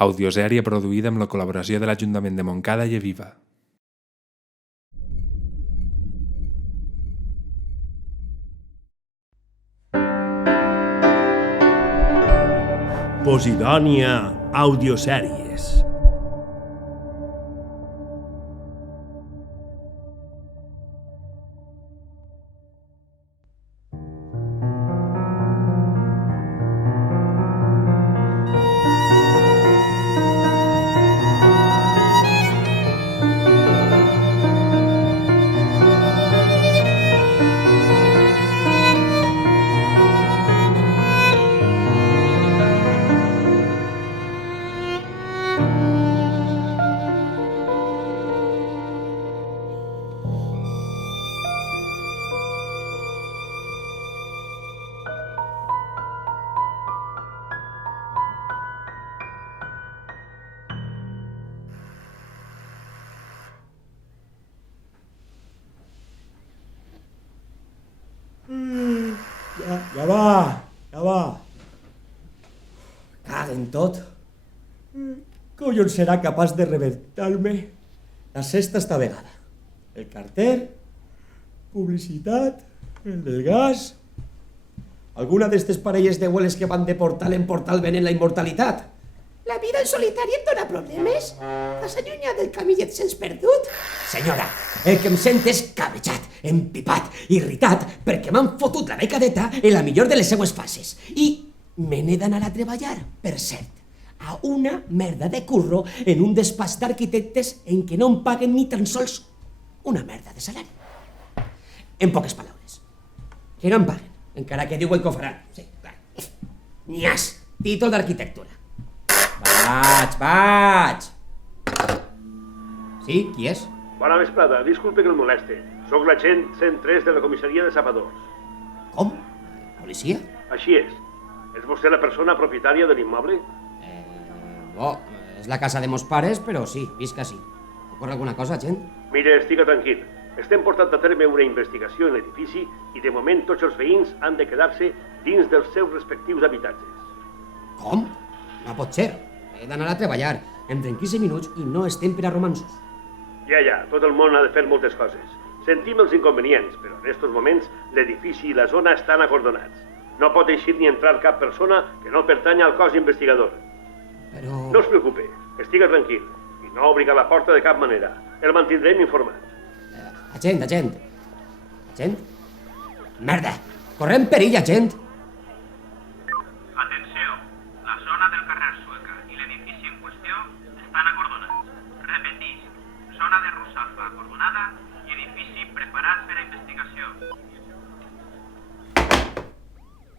Audiosèrie produïda amb la col·laboració de l'Ajuntament de Montcada i Eviva. Posidònia Audiosèries. Ja va. Caguen tot. Collons serà capaç de rebentar-me la sexta esta vegada. El carter, publicitat, el del gas... Alguna d'estes parelles de hueles que van de portal en portal venen la immortalitat. La vida en solitari et dona problemes? T'has allunyat del camí i et sents perdut? Senyora, el que em sent és cabejat, empipat, irritat, perquè m'han fotut la becadeta en la millor de les seues fases. I me n'he d'anar a treballar, per cert, a una merda de curro en un despatx d'arquitectes en què no em paguen ni tan sols una merda de salari. En poques paraules, que no em paguen, encara que diuen que ho faran. Sí, clar. Nyas, títol d'arquitectura. Vaig. Sí, qui és? Bona vesprada, disculpe que el moleste. Soc l'agent 103 de la comissaria de Sapadors. Com? Policia? Així és. És vostè la persona propietària de l'immoble? És la casa de mos pares, però sí, visc així. Ocorre alguna cosa, gent? Mire, estiga tranquil. Estem portant a terme una investigació en l'edifici i de moment tots els veïns han de quedar-se dins dels seus respectius habitatges. Com? No pot ser. He d'anar a treballar. Entren 15 minuts i no estem per a romansos. Ja, tot el món ha de fer moltes coses. Sentim els inconvenients, però en estos moments l'edifici i la zona estan acordonats. No pot eixir ni entrar cap persona que no pertanya al cos investigador. Però... No es preocupe, estiga tranquil i no obriga la porta de cap manera. El mantindrem informat. Agent? Merda! Correm perill, agent! Atenció, la zona del carrer Sueca i l'edifici en qüestió estan acordonats. Repetix, zona de Rusafa acordonada i edifici preparat per a investigació.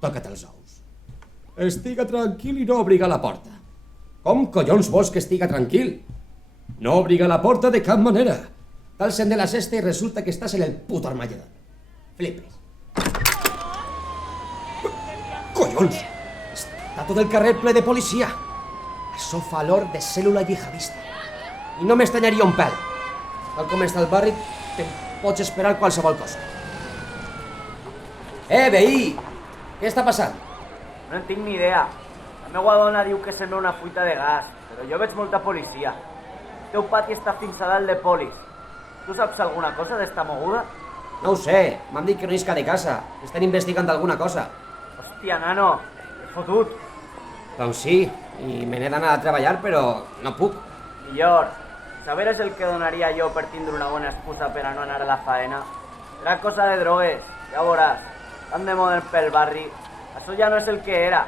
Toca't els ous. Estiga tranquil i no obriga la porta. Com collons vols que estiga tranquil? No obriga la porta de cap manera. T'alcen de la cesta i resulta que estàs en el puto armagedon. Flipes. Collons! Està tot el carrer ple de policia. Això fa l'or de cèl·lula jihadista. I no m'estanyaria un pèl. Tal com està el barri, te'n pots esperar qualsevol cosa. Veí! Què està passant? No en tinc ni idea. La meva dona diu que sembla una fuita de gas, però jo veig molta policia. El teu pati està fins a dalt de polis. Tu saps alguna cosa d'esta moguda? No ho sé, m'han dit que no isca de casa. Estan investigant alguna cosa. Hòstia, nano, és fotut. Doncs sí, i me n'he d'anar a treballar, però no puc. Millor, saber és el que donaria jo per tindre una bona excusa per a no anar a la faena. Serà cosa de drogues, ja veuràs. Tan de modern pel barri. Això ja no és el que era.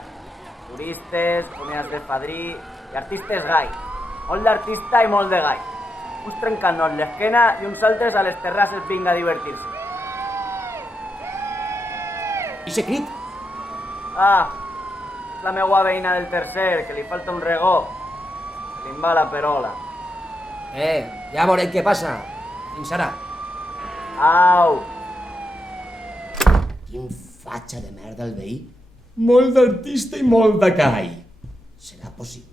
Turistes, comidas de fadrí i artistes gai. Molt d'artista i molt de gai. Uns trencant-nos l'esquena i uns altres a les terrasses vinga a divertir-se. I se crit? És la meua veïna del tercer, que li falta un regó. Se li va la perola. Ja veurem què passa. Fins ara. Au! Quin fatxa de merda el veí. Molt d'artista i molt de gai. Serà possible.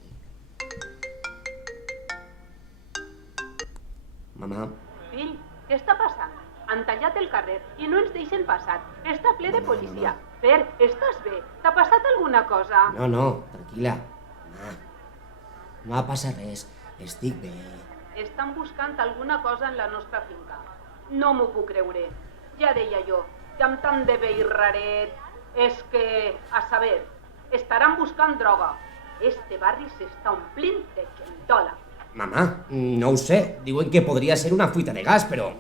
Mamà. Fill, què està passant? Han tallat el carrer i no ens deixen passar. Està ple de policia. Fer, estàs bé? T'ha passat alguna cosa? No, tranquil·la. No passa res, estic bé. Estan buscant alguna cosa en la nostra finca. No m'ho puc creure. Ja deia jo, que amb tant de bé i raret, és que, a saber, estaran buscant droga. Este barri s'està omplint de gentola. Mamà, no ho sé. Diuen que podria ser una fuita de gas, però...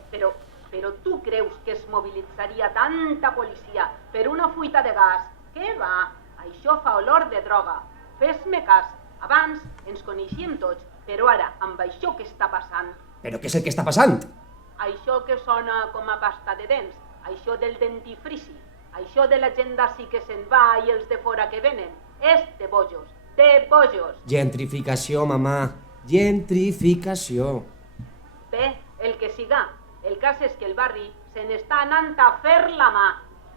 Però tu creus que es mobilitzaria tanta policia per una fuita de gas? Què va? Això fa olor de droga. Fes-me cas. Abans ens coneixíem tots, però ara, amb això que està passant... Però què és el que està passant? Això que sona com a pasta de dents, això del dentifrici, això de la gent d'ací que se'n va i els de fora que venen, és de bojos, de bojos. Gentrificació, mamà, gentrificació. Bé, el que siga. El cas és que el barri se n'està anant a fer la mà.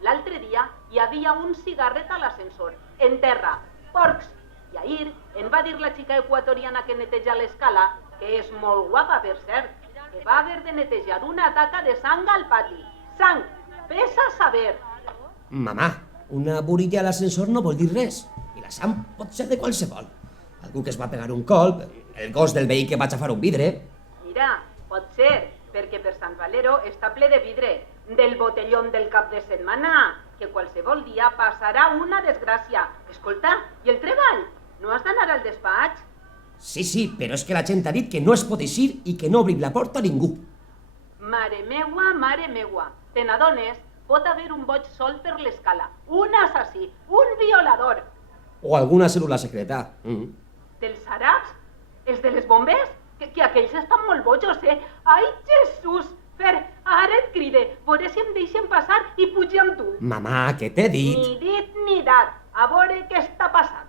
L'altre dia hi havia un cigarret a l'ascensor, en terra, porcs. I ahir em va dir la xica equatoriana que neteja l'escala, que és molt guapa per cert, que va haver de netejar una taca de sang al pati. Sang! Ves a saber! Mamà, una burilla a l'ascensor no vol dir res. I la sang pot ser de qualsevol. Algú que es va pegar un colp, el gos del veí que va xafar un vidre... Mira, pot ser, perquè per Sant Valero està ple de vidre, del botellón del cap de setmana, que qualsevol dia passarà una desgràcia. Escolta, i el treball? No has d'anar al despatx? Sí, però és que la gent ha dit que no es pot eixir i que no obrim la porta a ningú. Mare meua, te n'adones? Pot haver un boig sol per l'escala, un assassí, un violador. O alguna cèl·lula secreta. Dels àrabs? Els de les bombes? Que aquells estan molt bojos, Ai, Jesús! Fer, ara et cride, veure si em deixen passar i pugi amb tu. Mamà, què t'he dit? Ni dit ni dat, a veure què està passant.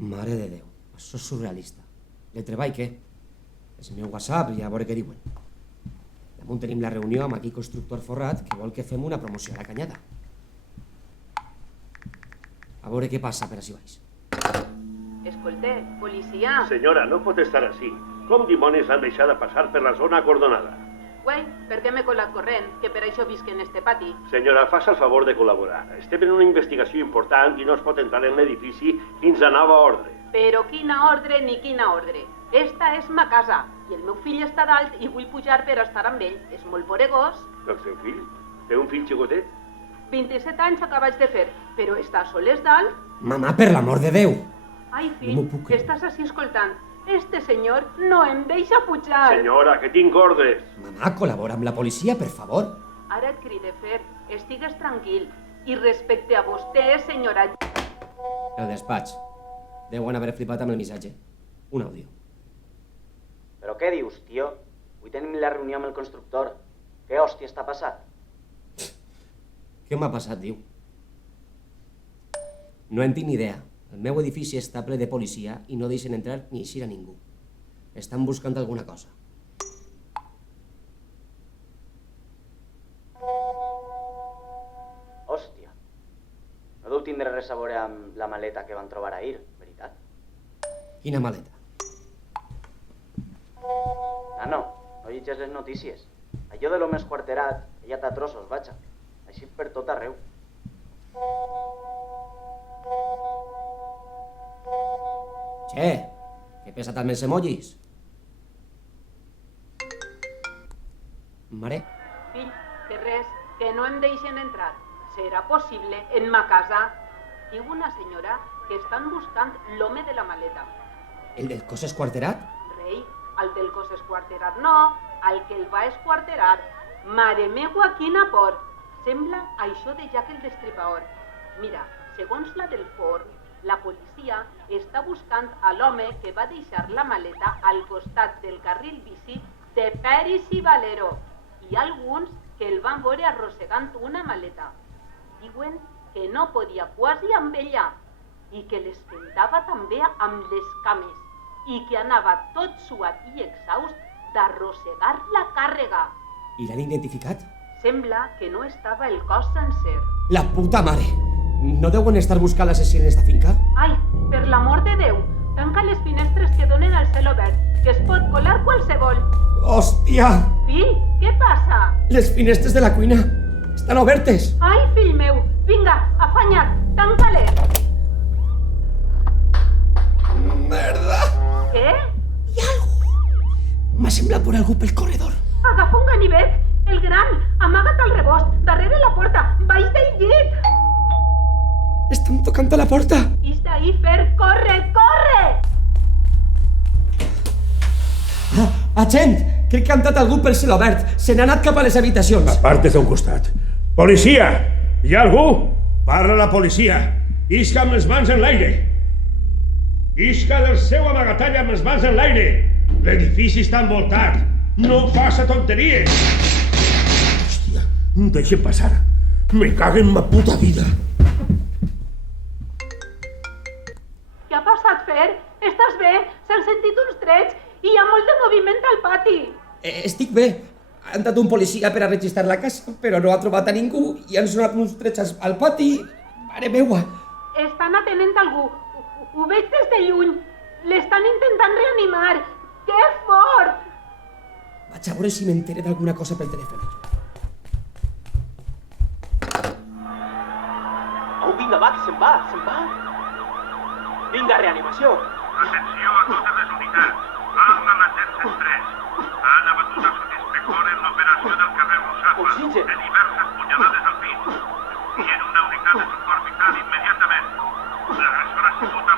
Mare de Déu, això és surrealista. I el treball, què? És el meu WhatsApp i a veure què diuen. Damunt tenim la reunió amb aquí constructor forrat que vol que fem una promoció a la Canyada. A veure què passa per així baix. Escolta, policia. Senyora, no pot estar així. Com dimonis han deixat de passar per la zona acordonada? Güey, per què m'he colat corrent? Que per això visc en este pati. Senyora, faci el favor de col·laborar. Estem en una investigació important i no es pot entrar en l'edifici fins a nova ordre. Però quina ordre ni quina ordre. Esta és ma casa i el meu fill està dalt i vull pujar per estar amb ell. És molt poregós. El seu fill? Té un fill xicotet? 27 anys acabats de fer, però està soles dalt? Mamà, per l'amor de Déu! Ai, fill, No m'ho puc creure. estàs així escoltant. Este senyor no em deixa pujar. Senyora, que tinc ordres. Mamà, col·labora amb la policia, per favor. Ara et cride, Fer, estigues tranquil. I respecte a vostè, senyora... El despatx. Deuen haver flipat amb el missatge. Un àudio. Però què dius, tio? Avui tenim la reunió amb el constructor. Què hòstia està passat? Què m'ha passat, diu? No en tinc ni idea. El meu edifici està ple de policia i no deixen entrar ni eixir a ningú. Estan buscant alguna cosa. Hòstia. No deu tindre res a veure amb la maleta que van trobar ahir, veritat? Quina maleta? No llegeix les notícies. Allò de l'home esquarterat, ella t'ha trossos, vaja. Així per tot arreu. Che, que pesa tant els emojis? Mare, Fill, que res, que no em deixen entrar. Serà possible en ma casa? Diu una senyora que estan buscant l'home de la maleta. el del cos esquarterat? Rei, el del cos esquarterat no, el que el va esquarterar. Mare meua, quina por! Sembla això de Jack el Destripador. Mira, segons la del forn, la policia està buscant a l'home que va deixar la maleta al costat del carril bici de Peris i Valero. Hi ha alguns que el van veure arrossegant una maleta. Diuen que no podia quasi amb ella i que l'espentava també amb les cames i que anava tot suat i exhaust d'arrossegar la càrrega. I l'han identificat? Sembla que no estava el cos sencer. La puta mare! No deuen estar buscant l'assassí en esta finca? Ai, per l'amor de Déu, tanca les finestres que donen al cel obert, que es pot colar qualsevol. Hòstia! Fill, què passa? Les finestres de la cuina estan obertes! Ai, fill meu, vinga, afanya't, tanca-les. m'ha semblat por algú pel corredor. Agafa un ganivet, el gran, amaga't al rebost, darrere la porta, baix del llit. Estan tocant a la porta. Ix d'ahí, Fer, corre, corre! Agent, crec que ha entrat algú pel celobert. Se n'ha anat cap a les habitacions. Apartes d'un costat. Policia! Hi ha algú? Parla la policia. Isca amb les mans en l'aire. Isca del seu amagatall amb les mans en l'aire. L'edifici està envoltat. No faça tonteries. Hòstia, deixa'm passar. Me cago en ma puta vida. Què ha passat, Fer? Estàs bé? S'han sentit uns trets i hi ha molt de moviment al pati. Estic bé. Ha entrat un policia per a registrar la casa, però no ha trobat a ningú i han sonat uns trets al pati. Mare meua. Estan atenent algú. Ho veig des de lluny. L'estan intentant reanimar. Que fort! Vaig a veure si m'entere d'alguna cosa pel telèfon. Au, vinga, va, que se'n va, se'n va. Vinga, reanimació. Atenció a totes les unitats. Parla l'agent 103. Han abatut el subinspector en l'operació del carrer Rusafa Oxigen. de diverses punyalades al pit. I en una unitat de suport vital immediatament. L'agressor ha sigut